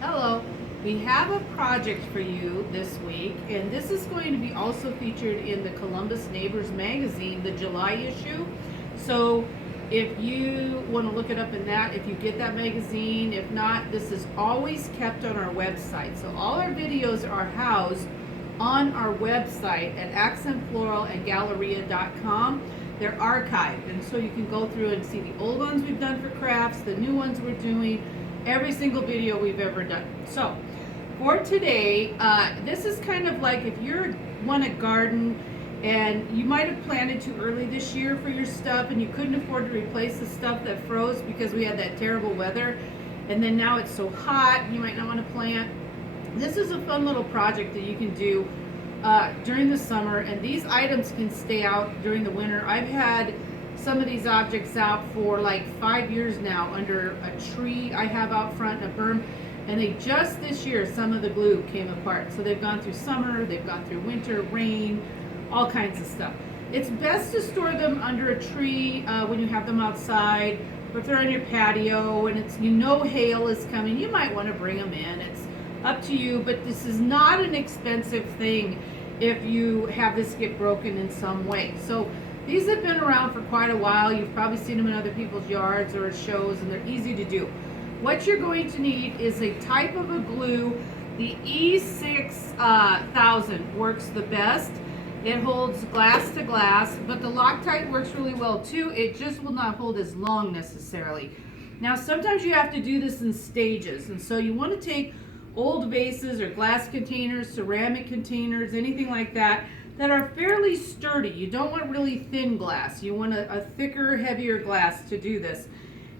Hello, we have a project for you this week, and this is going to be also featured in the Columbus Neighbors magazine, the July issue. So if you want to look it up in that, if you get that magazine, if not, this is always kept on our website. So all our videos are housed on our website at accentfloralandgalleria.com. They're archived, and so you can go through and see the old ones we've done for crafts, the new ones we're doing, every single video we've ever done. So for today, this is kind of like if you want to garden and you might have planted too early this year for your stuff and you couldn't afford to replace the stuff that froze because we had that terrible weather, and then now it's so hot you might not want to plant. This is a fun little project that you can do during the summer, and these items can stay out during the winter. I've had some of these objects out for like 5 years now under a tree I have out front in a berm, and they just this year, some of the glue came apart. So they've gone through summer, they've gone through winter, rain, all kinds of stuff. It's best to store them under a tree when you have them outside, or if they're on your patio and it's hail is coming, you might want to bring them in. It's up to you, but this is not an expensive thing if you have this get broken in some way. So these have been around for quite a while. You've probably seen them in other people's yards or at shows, and they're easy to do. What you're going to need is a type of a glue. The E6000 works the best. It holds glass to glass, but the Loctite works really well too. It just will not hold as long necessarily. Now sometimes you have to do this in stages, and so you want to take old vases or glass containers, ceramic containers, anything like that are fairly sturdy. You don't want really thin glass. You want a thicker, heavier glass to do this.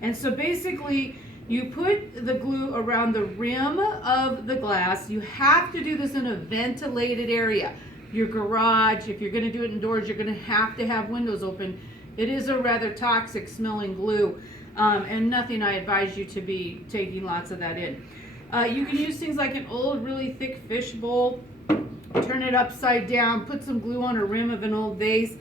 And so basically, you put the glue around the rim of the glass. You have to do this in a ventilated area. Your garage, if you're going to do it indoors, you're going to have windows open. It is a rather toxic smelling glue, and nothing I advise you to be taking lots of that in. You can use things like an old, really thick fish bowl, turn it upside down, put some glue on a rim of an old vase.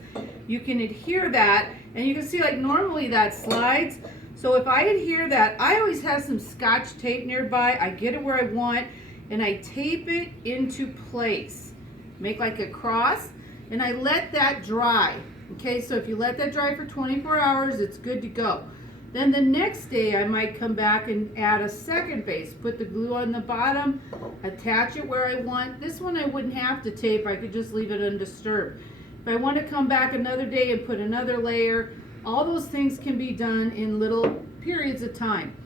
You can adhere that, and you can see like normally that slides. So if I adhere that, I always have some Scotch tape nearby. I get it where I want, and I tape it into place. Make like a cross, and I let that dry. Okay, so if you let that dry for 24 hours, it's good to go. Then the next day I might come back and add a second base, put the glue on the bottom, attach it where I want. This one I wouldn't have to tape, I could just leave it undisturbed. If I want to come back another day and put another layer, all those things can be done in little periods of time.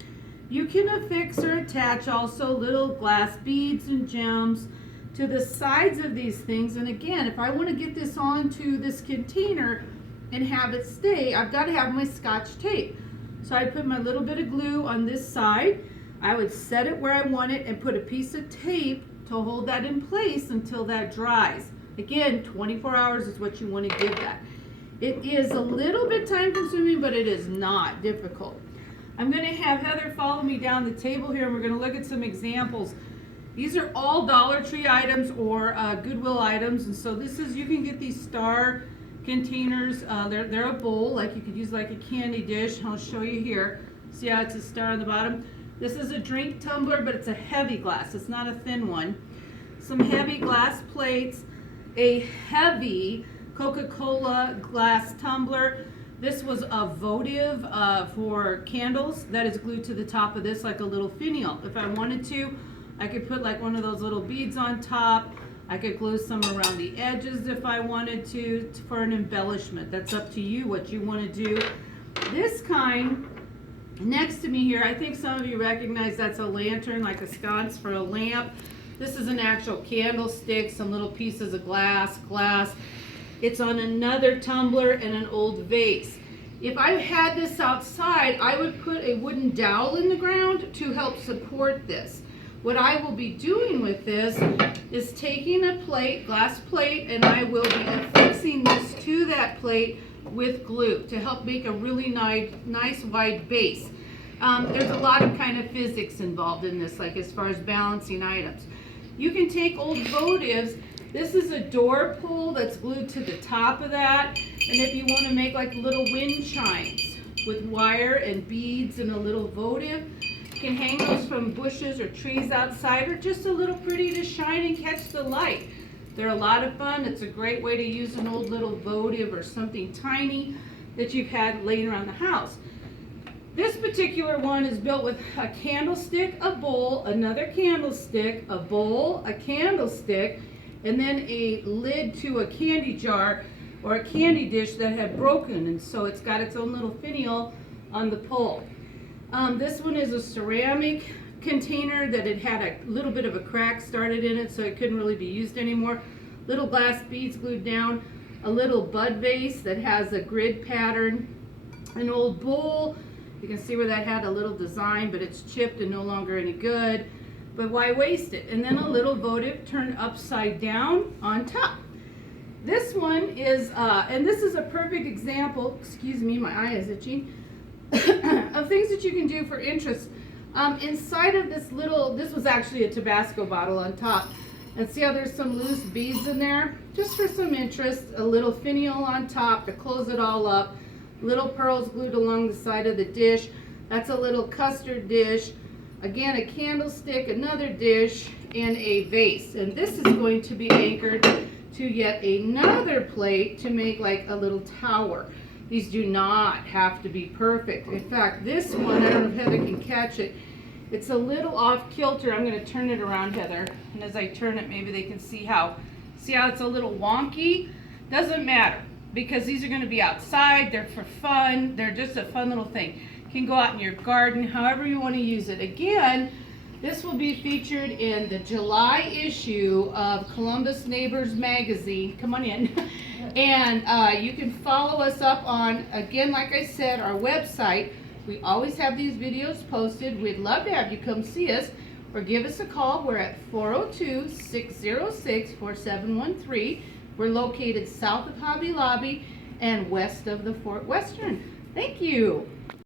You can affix or attach also little glass beads and gems to the sides of these things. And again, if I want to get this onto this container and have it stay, I've got to have my Scotch tape. So I put my little bit of glue on this side. I would set it where I want it and put a piece of tape to hold that in place until that dries. Again, 24 hours is what you want to give that. It is a little bit time consuming, but it is not difficult. I'm going to have Heather follow me down the table here, and we're going to look at some examples. These are all Dollar Tree items or Goodwill items, and so this is, you can get these star containers. They're a bowl, like you could use like a candy dish. I'll show you here. See how it's a star on the bottom? This is a drink tumbler, but it's a heavy glass. It's not a thin one. Some heavy glass plates, a heavy Coca-Cola glass tumbler. This was a votive for candles that is glued to the top of this like a little finial. If I wanted to, I could put like one of those little beads on top. I could glue some around the edges if I wanted to for an embellishment. That's up to you what you want to do. This kind next to me here, I think some of you recognize that's a lantern, like a sconce for a lamp. This is an actual candlestick, some little pieces of glass. It's on another tumbler and an old vase. If I had this outside, I would put a wooden dowel in the ground to help support this. What I will be doing with this is taking a plate, glass plate, and I will be affixing this to that plate with glue to help make a really nice wide base. There's a lot of kind of physics involved in this, like as far as balancing items. You can take old votives. This is a door pull that's glued to the top of that, and if you want to make like little wind chimes with wire and beads and a little votive, can hang those from bushes or trees outside, or just a little pretty to shine and catch the light. They're a lot of fun. It's a great way to use an old little votive or something tiny that you've had laying around the house. This particular one is built with a candlestick, a bowl, another candlestick, a bowl, a candlestick, and then a lid to a candy jar or a candy dish that had broken, and so it's got its own little finial on the pole. This one is a ceramic container that it had a little bit of a crack started in it, so it couldn't really be used anymore. Little glass beads glued down, a little bud vase that has a grid pattern, an old bowl. You can see where that had a little design, but it's chipped and no longer any good. But why waste it? And then a little votive turned upside down on top. This one is, and this is a perfect example, excuse me, my eye is itching, of things that you can do for interest. Inside of this was actually a Tabasco bottle on top. And see how there's some loose beads in there? Just for some interest, a little finial on top to close it all up. Little pearls glued along the side of the dish. That's a little custard dish. Again, a candlestick, another dish, and a vase. And this is going to be anchored to yet another plate to make like a little tower. These do not have to be perfect. In fact, this one, I don't know if Heather can catch it. It's a little off kilter. I'm going to turn it around, Heather. And as I turn it, maybe they can see how it's a little wonky? Doesn't matter, because these are going to be outside. They're for fun. They're just a fun little thing. You can go out in your garden, however you want to use it. Again, this will be featured in the July issue of Columbus Neighbors magazine. Come on in. And you can follow us up on, again, like I said, our website. We always have these videos posted. We'd love to have you come see us or give us a call. We're at 402-606-4713. We're located south of Hobby Lobby and west of the Fort Western. Thank you.